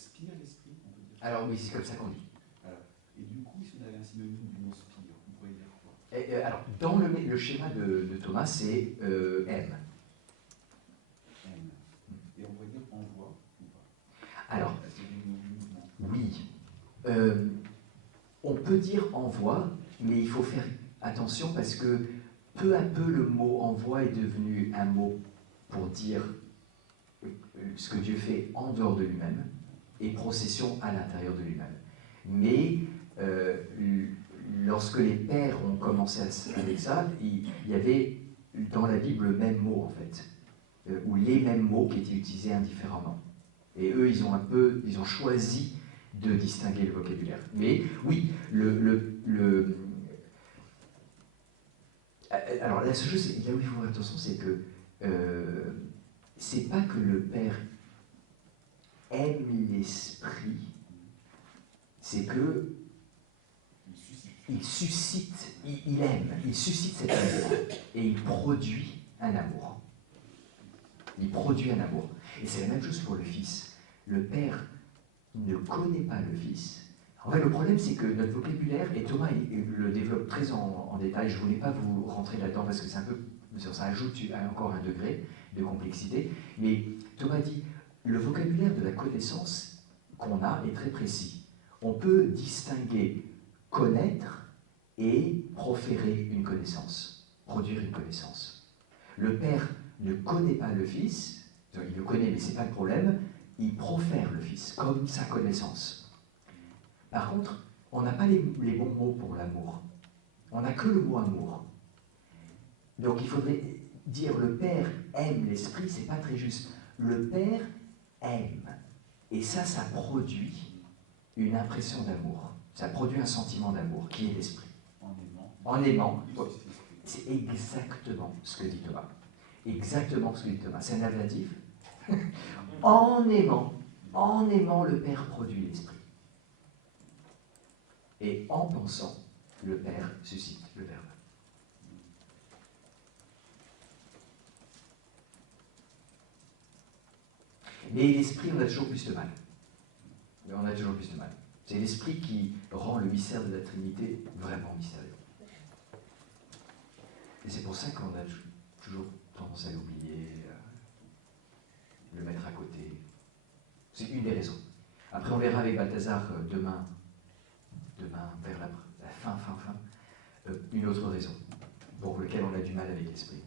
spire l'esprit, on peut dire. Alors oui, c'est comme ça qu'on dit. Voilà. Et du coup, si on avait un synonyme du mot spire, on pourrait dire quoi? Alors, dans le schéma de Thomas, c'est M. M. Et on pourrait dire envoi ou pas? Alors, c'est du mouvement. oui. On peut dire envoi, mais il faut faire attention parce que peu à peu le mot envoi est devenu un mot pour dire ce que Dieu fait en dehors de lui-même et procession à l'intérieur de lui-même. Mais lorsque les pères ont commencé avec ça, il y avait dans la Bible le même mot en fait, ou les mêmes mots qui étaient utilisés indifféremment. Et eux, ils ont choisi de distinguer le vocabulaire. Mais oui, alors la seule chose, là où il faut faire attention, c'est que c'est pas que le Père aime l'Esprit, c'est que il suscite, il aime, il suscite cet amour et il produit un amour. Il produit un amour. Et c'est la même chose pour le Fils. Le Père ne connaît pas le Fils. En fait, le problème, c'est que notre vocabulaire, et Thomas il le développe très en détail, je ne voulais pas vous rentrer là-dedans parce que c'est un peu, ça ajoute encore un degré de complexité, mais Thomas dit, le vocabulaire de la connaissance qu'on a est très précis. On peut distinguer connaître et proférer une connaissance, produire une connaissance. Le Père ne connaît pas le Fils, il le connaît mais ce n'est pas le problème, il profère le Fils comme sa connaissance. Par contre, on n'a pas les bons mots pour l'amour. On n'a que le mot amour. Donc il faudrait dire le Père aime l'Esprit, c'est pas très juste. Le Père aime. Et ça produit une impression d'amour. Ça produit un sentiment d'amour, qui est l'Esprit. En aimant. C'est exactement ce que dit Thomas. Exactement ce que dit Thomas. C'est un ablatif. En aimant, le Père produit l'Esprit. Et en pensant, le Père suscite le Verbe. Mais l'Esprit, on a toujours plus de mal. On a toujours plus de mal. C'est l'Esprit qui rend le mystère de la Trinité vraiment mystérieux. Et c'est pour ça qu'on a toujours tendance à l'oublier, le mettre à côté. C'est une des raisons. Après, on verra avec Balthazar demain vers la fin, une autre raison pour laquelle on a du mal avec l'Esprit.